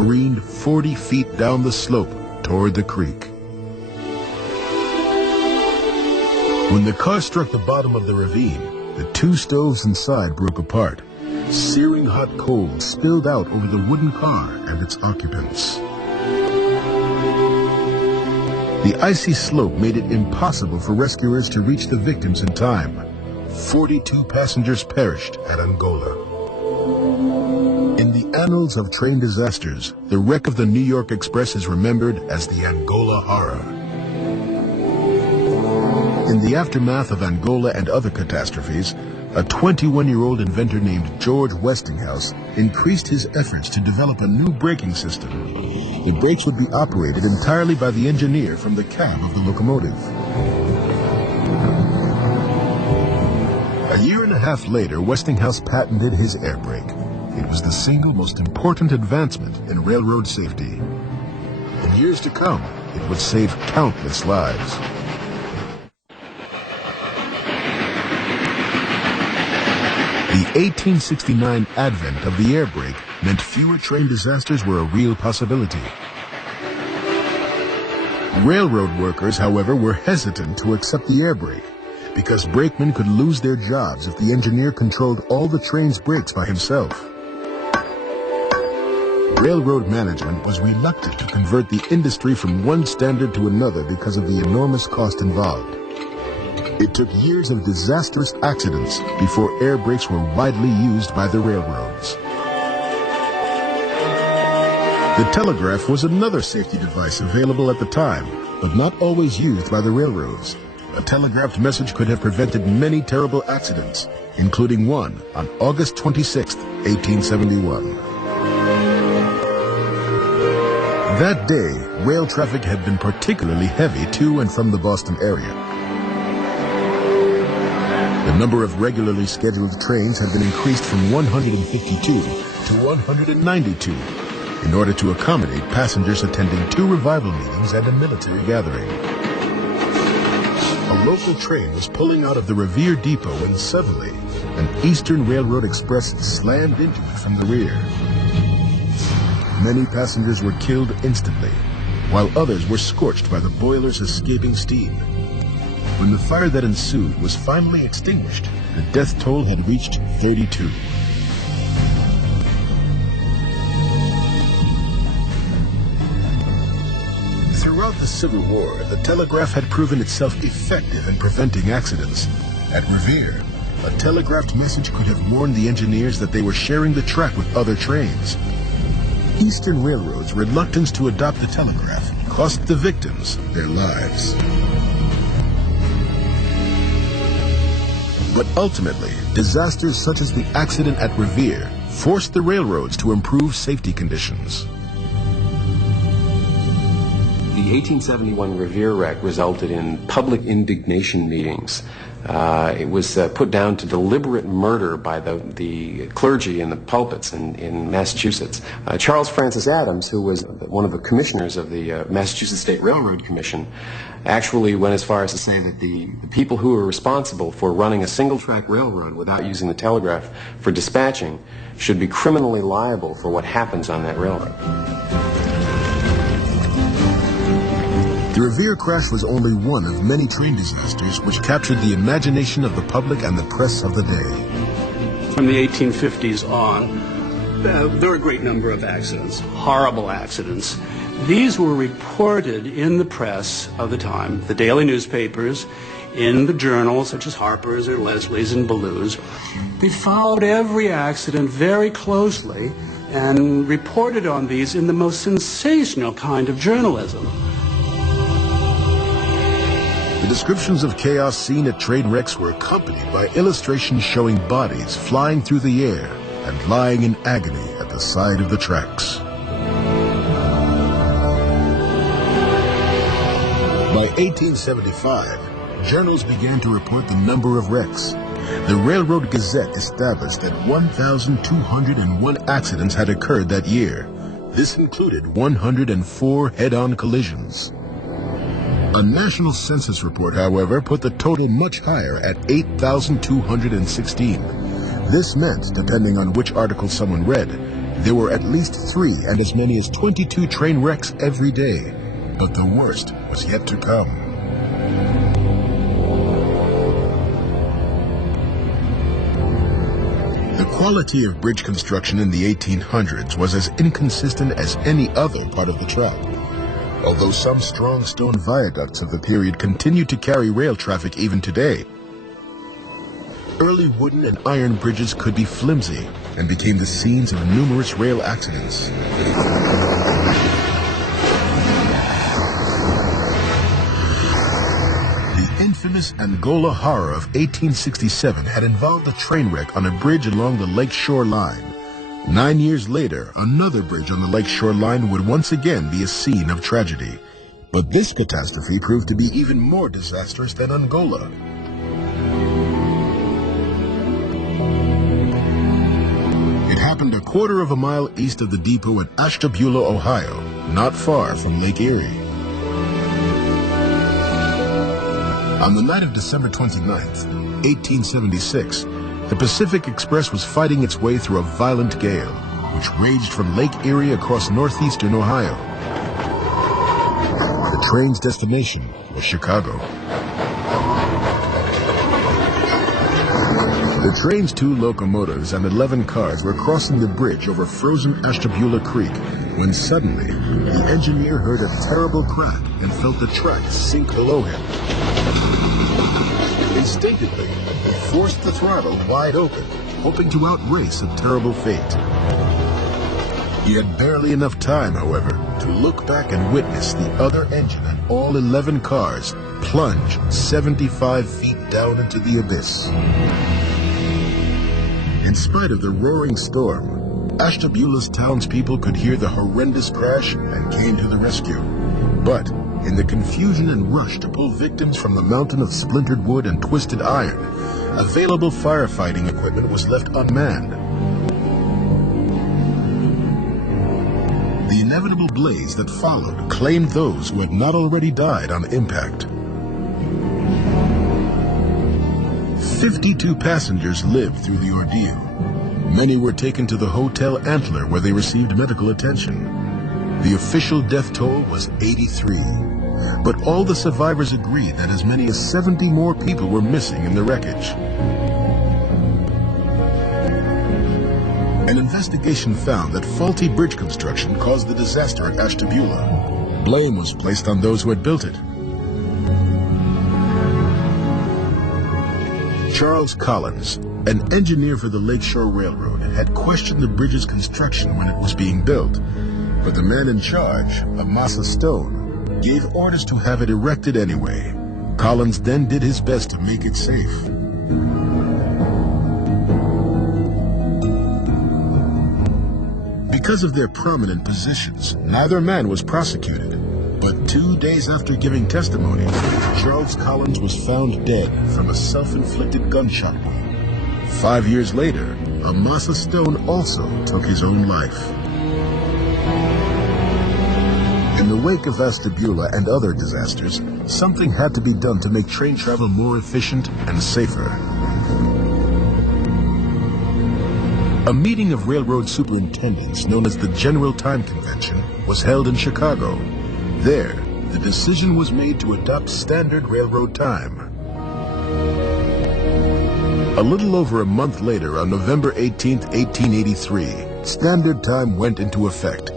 careened 40 feet down the slope toward the creek. When the car struck the bottom of the ravine, the two stoves inside broke apart. Searing hot coals spilled out over the wooden car and its occupants. The icy slope made it impossible for rescuers to reach the victims in time. 42 passengers perished at Angola. In the annals of train disasters, the wreck of the New York Express is remembered as the Angola Horror. In the aftermath of Angola and other catastrophes, a 21-year-old inventor named George Westinghouse increased his efforts to develop a new braking system. The brakes would be operated entirely by the engineer from the cab of the locomotive. A year and a half later, Westinghouse patented his air brake. It was the single most important advancement in railroad safety. In years to come, it would save countless lives. The 1869 advent of the air brake meant fewer train disasters were a real possibility. Railroad workers, however, were hesitant to accept the air brake because brakemen could lose their jobs if the engineer controlled all the train's brakes by himself. Railroad management was reluctant to convert the industry from one standard to another because of the enormous cost involved. It took years of disastrous accidents before air brakes were widely used by the railroads. The telegraph was another safety device available at the time, but not always used by the railroads. A telegraphed message could have prevented many terrible accidents, including one on August 26, 1871. That day, rail traffic had been particularly heavy to and from the Boston area. The number of regularly scheduled trains had been increased from 152 to 192 in order to accommodate passengers attending 2 revival meetings and a military gathering. A local train was pulling out of the Revere Depot when suddenly an Eastern Railroad Express slammed into it from the rear. Many passengers were killed instantly, while others were scorched by the boilers escaping steam. When the fire that ensued was finally extinguished, the death toll had reached 32. Throughout the Civil War, the telegraph had proven itself effective in preventing accidents. At Revere, a telegraphed message could have warned the engineers that they were sharing the track with other trains. Eastern Railroad's reluctance to adopt the telegraph cost the victims their lives. But ultimately, disasters such as the accident at Revere forced the railroads to improve safety conditions. The 1871 Revere wreck resulted in public indignation meetings. It was put down to deliberate murder by the clergy in the pulpits in Massachusetts. Charles Francis Adams, who was one of the commissioners of the Massachusetts State Railroad Commission, actually went as far as to say that the people who were responsible for running a single-track railroad without using the telegraph for dispatching should be criminally liable for what happens on that railroad. The Revere crash was only one of many train disasters which captured the imagination of the public and the press of the day. From the 1850s on, there were a great number of accidents, horrible accidents. These were reported in the press of the time, the daily newspapers, in the journals such as Harper's or Leslie's and Ballew's. They followed every accident very closely and reported on these in the most sensational kind of journalism. The descriptions of chaos seen at train wrecks were accompanied by illustrations showing bodies flying through the air and lying in agony at the side of the tracks. By 1875, journals began to report the number of wrecks. The Railroad Gazette established that 1,201 accidents had occurred that year. This included 104 head-on collisions. A national census report, however, put the total much higher at 8,216. This meant, depending on which article someone read, There were at least 3 and as many as 22 train wrecks every day. But the worst was yet to come. The quality of bridge construction in the 1800s was as inconsistent as any other part of the track. Although some strong stone viaducts of the period continue to carry rail traffic even today, early wooden and iron bridges could be flimsy and became the scenes of numerous rail accidents. The infamous Angola horror of 1867 had involved a train wreck on a bridge along the Lakeshore Line. 9 years later, another bridge on the Lakeshore Line would once again be a scene of tragedy. But this catastrophe proved to be even more disastrous than Angola. It happened a quarter of a mile east of the depot at Ashtabula, Ohio, not far from Lake Erie. On the night of December 29th, 1876, the Pacific Express was fighting its way through a violent gale, which raged from Lake Erie across northeastern Ohio. The train's destination was Chicago. The train's 2 locomotives and 11 cars were crossing the bridge over frozen Ashtabula Creek when suddenly the engineer heard a terrible crack and felt the tracks sink below him. Instinctively, he forced the throttle wide open, hoping to outrace a terrible fate. He had barely enough time, however, to look back and witness the other engine and all 11 cars plunge 75 feet down into the abyss. In spite of the roaring storm, Ashtabula's townspeople could hear the horrendous crash and came to the rescue. But in the confusion and rush to pull victims from the mountain of splintered wood and twisted iron, available firefighting equipment was left unmanned. The inevitable blaze that followed claimed those who had not already died on impact. 52 passengers lived through the ordeal. Many were taken to the Hotel Antler where they received medical attention. The official death toll was 83, but all the survivors agreed that as many as 70 more people were missing in the wreckage. An investigation found that faulty bridge construction caused the disaster at Ashtabula. Blame was placed on those who had built it. Charles Collins, an engineer for the Lakeshore Railroad, had questioned the bridge's construction when it was being built, but the man in charge, Amasa Stone, gave orders to have it erected anyway. Collins then did his best to make it safe. Because of their prominent positions, neither man was prosecuted. But 2 days after giving testimony, Charles Collins was found dead from a self-inflicted gunshot wound. 5 years later, Amasa Stone also took his own life. In the wake of Ashtabula and other disasters, something had to be done to make train travel more efficient and safer. A meeting of railroad superintendents known as the General Time Convention was held in Chicago. There, the decision was made to adopt standard railroad time. A little over a month later, on November 18, 1883, standard time went into effect.